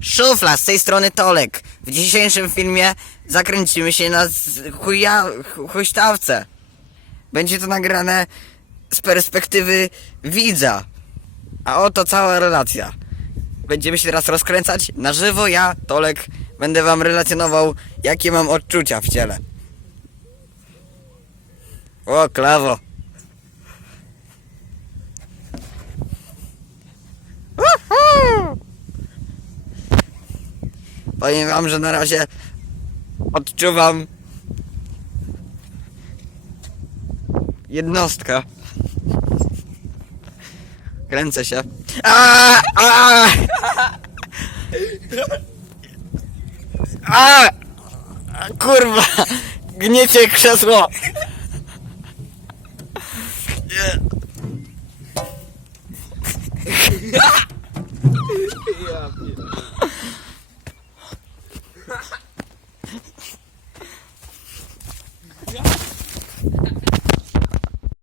Szufla, z tej strony Tolek. W dzisiejszym filmie zakręcimy się na chuja, chu- huśtawce. Będzie to nagrane z perspektywy widza. A oto cała relacja. Będziemy się teraz rozkręcać na żywo. Ja, Tolek, będę wam relacjonował, jakie mam odczucia w ciele. O, klawo. Powiem wam, że na razie odczuwam jednostkę. Kręcę się. A! Kurwa! Gniecie krzesło! Ja